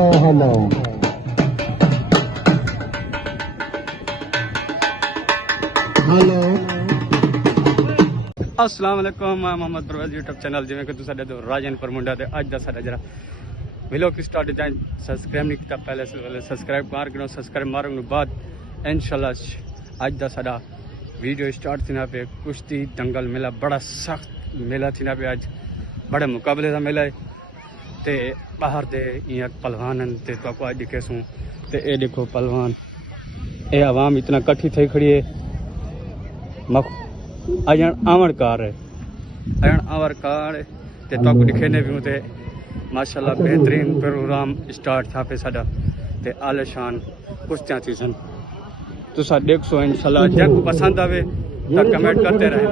Hello hello अस्सलाम वालेकुम मैं मोहम्मद परवेज यूट्यूब चैनल जिमें कि तुम दो राजन पर मुंडा ते अज दा साडा जरा व्लॉग स्टार्ट जाए सब्सक्राइब नहीं किया पहले से सब्सक्राइब मार करो सब्सक्राइब मारने बाद इंशाल्लाह अज दा साडा वीडियो स्टार्ट थी ना पे कुश्ती दंगल मेला बड़ा सख्त मेला थी ना पे अज बड़े मुकाबले का मेला है ते बाहर दे इं पहलवान ते तो अज दिखेसूँ ते ए देखो पहलवान ए आवाम इतना कट्ठी थी खड़ी है अजन आवर है ते तो दिखे ने भी ते माशाल्लाह बेहतरीन प्रोग्राम स्टार्ट था पे साडा ते आलिशान कुश्तियाँ थी सन तुसा देख सो इंशाल्लाह जब पसंद आवे तो कमेंट करते रहे।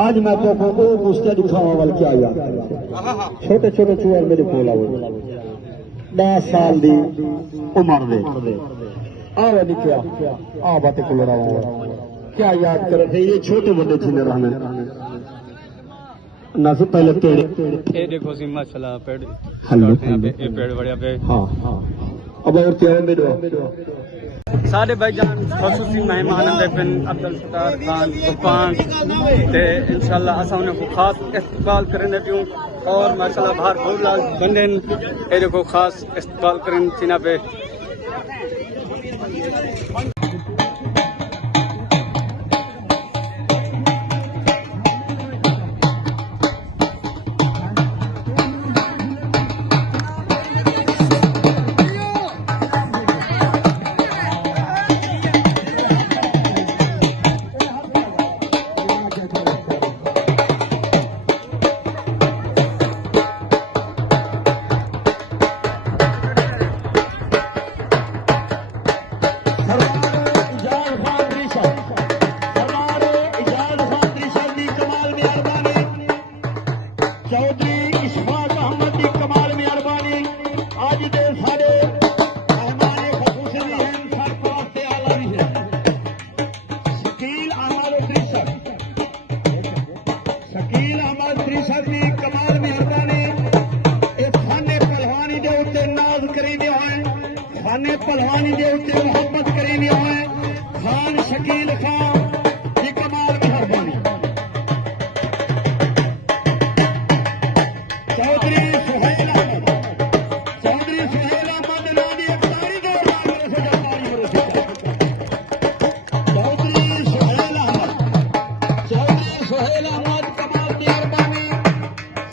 आज मैं तो को कुश्तियां दिखावा वाल क्या आया छोटे छोटे चूहे मेरे को लाओ 10 साल दी उम्र दे आवे निकया आ बातें को लड़ा क्या याद कर रहे ये छोटे बड़े थे रहने ना से पहले पेड़ ए देखो सी माशाल्लाह पेड़ हेलो ए पेड़ बढ़िया पे हां अब और क्या है मेरे सारे भाईजान खसूसी मेहमान बिन अब्दुल सत्तार खान तूफान ते इंशाल्लाह असा उन्हें को खास इस्तकबाल करने पियूं और माशाल्लाह बाहर बहुत लाल बंदे ए देखो खास इस्तकबाल करन सीना पे पहलवानी दे उत्ते मोहब्बत करीनी है खान शकील खान की कमाल मेहरबानी चौधरी सुहेल अहमद नानी अफ्तारी दो राग से जमारी चौधरी सुहेल अहमद कमाल मेहरबानी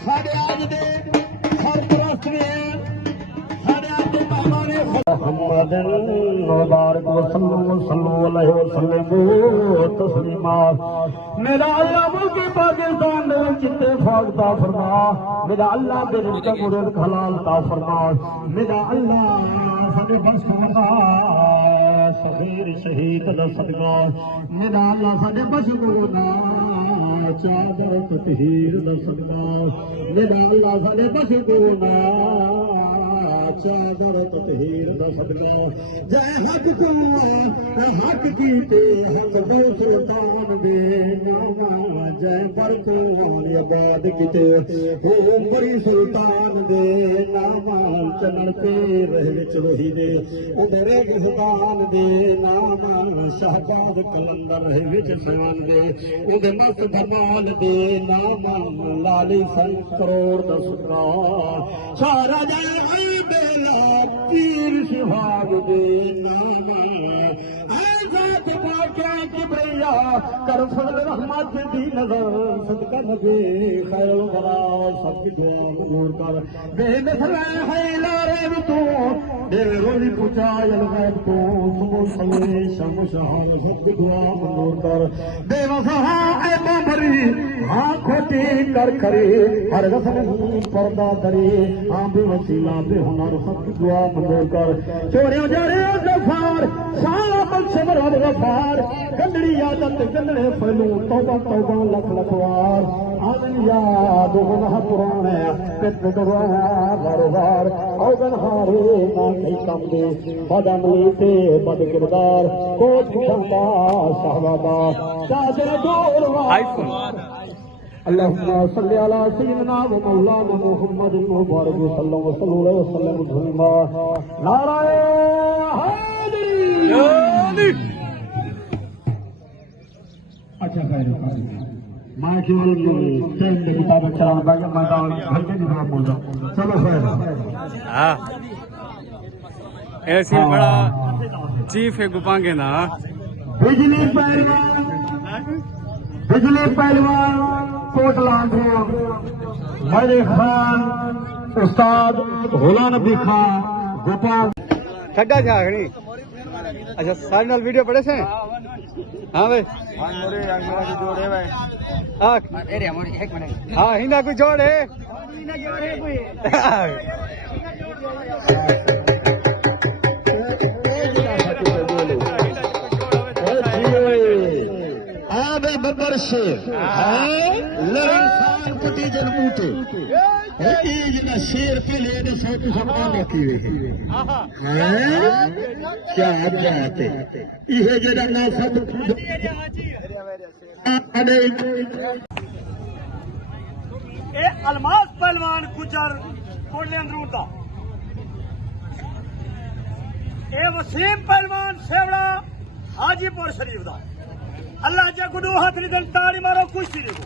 साडे आज दे सरपरस्त ने साडे आज दे मेहमान मुबारक मेरा अल्लाह मुल्क पाकिस्तान चित्ते फागता फरमा मेरा अल्लाह दे रिज़्क़ मुर्द हलाल ता फरमा मेरा अल्लाह सदे बख्श फरमा सगीर शहीद दा सदका मेरा अल्लाह सदे बख्श फरमा चादर ततहीर दा सदका मेरा अल्लाह सदे बख्श फरमा चादर ततहीर दा सदका जय हक को हक कीते हक दो सुल्तान दे जय बरकुआन आबाद कीते हो बड़ी सुल्तान दे नाम चलन पे रह विच रोही दे उधर सुल्तान दे नाम शहबाज कलंदर रह विच खान दे उधर मस्त भरमाल दे नाम लाली सन करोड़ दा सदका सारा जय पीर सुहाग दे नाम ऐसा पाक्या किबरिया कर फजल रहमत दी नजर सदका नबी खैर वरा सब दुआ मंजूर कर बेमिसल है लारे तू दिल रोजी पुचायल गैब तू सुबह सवे शम शहान सब दुआ मंजूर कर बेवफा ऐ बाबरी हां खोटी कर खरी हर रसन पर्दा दरी हां बेवसीला बेहुनर सब दुआ मंजूर कर चोरियों जारे गफार सारा बख्श रब गफार गंदड़ी आदत गंदड़े फैलू तौबा तौबा लख लखवार आदन याद गुनाह पुराने पिट दुआ बार औगन हारे ना कई कम दे बदमली ते बद किरदार कोट खंदा शहवादा चादर दूर आईफोन अल्लाहुम्मा सल्लि अला सय्यिदिना व मौलाना मुहम्मदिन मुबारक सल्लल्लाहु अलैहि वसल्लम धुमा नाराए हैदरी। अच्छा खैर मैं केवल टाइम के मुताबिक चलाना पाएगा, मैं तो घंटे नहीं खराब बोल रहा। चलो खैर हाँ ऐसी बड़ा चीफ है गुपांगे ना। बिजली पहलवान कोटला मरे खान उस्ताद गुलाम नबी खान गोपाल खड्डा झागनी। अच्छा सारे नाल वीडियो पड़े से। हाँ भाई हाँ हिंदा कोई जोड़ है। बबर शेर इंसान पति जन बूटे शेर पहले सोचू सम्मान रखी हुई क्या बात है। यह जरा ना सब अलमास पहलवान गुजर कोटले अंदरूर दा वसीम पहलवान सेवड़ा हाजीपुर शरीफ दा। अल्लाह जे गुडू हाथ नहीं दल ताड़ी मारो कुश्ती देखो।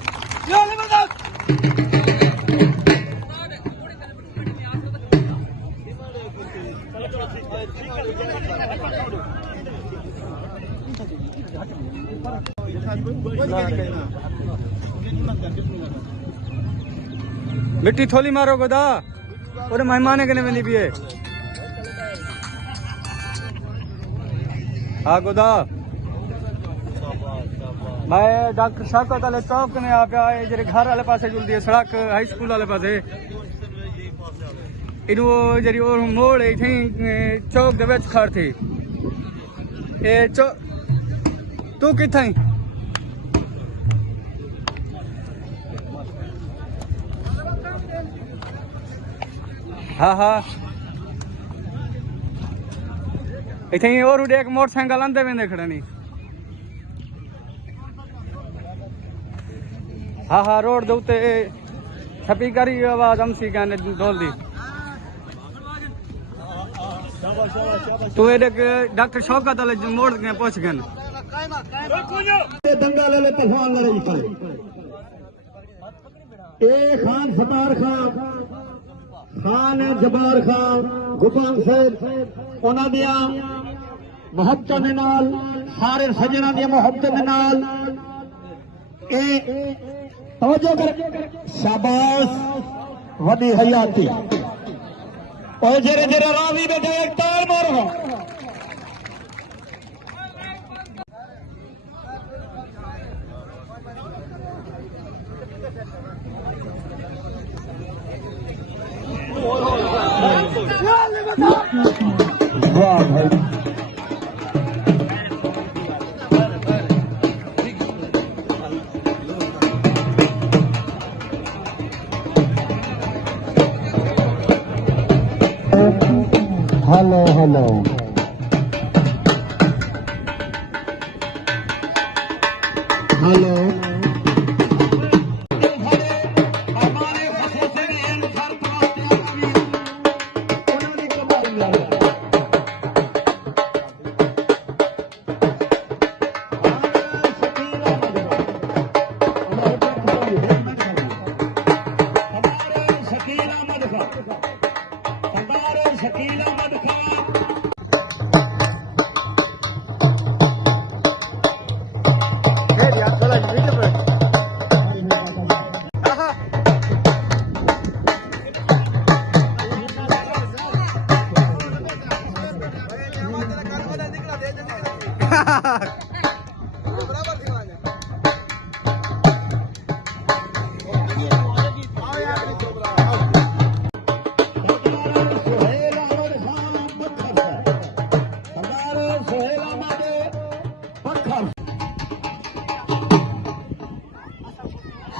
मिट्टी थोली मारो गोदा और मेहमान के नहीं भी है। हाँ गोदा मैं डॉक्टर शौकत वाले चौक ने आ पिया जेरे घर वाले पासे जुलदी है सड़क हाई स्कूल वाले पासे इनु जरी और मोड़ इथे चौक दे विच खड़ थी ए तू किथे हाँ हाँ इथे और एक मोटरसाइकिल आंदे वेंदे खड़े नहीं। हाँ हाँ रोड दे उत्ते स्पीकर ही आवाज अमसी कहने डोल दी। तू ये डॉक्टर शौकत वाले मोड़ के पहुंच गए। दंगा ले पहलवान लड़ाई करे ए खान सतार खान जबार खान गुपाल साहब उन्हां दियां मुहब्बतां दे नाल सारे सज्जनां दियां मुहब्बतां दे नाल ए तवज्जो कर शाबाश वडी हयाती और जेरे जेरे रावी बैठे एक ताल मारो। वाह भाई हेलो हेलो हेलो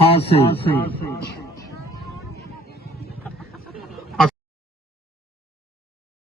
हासिल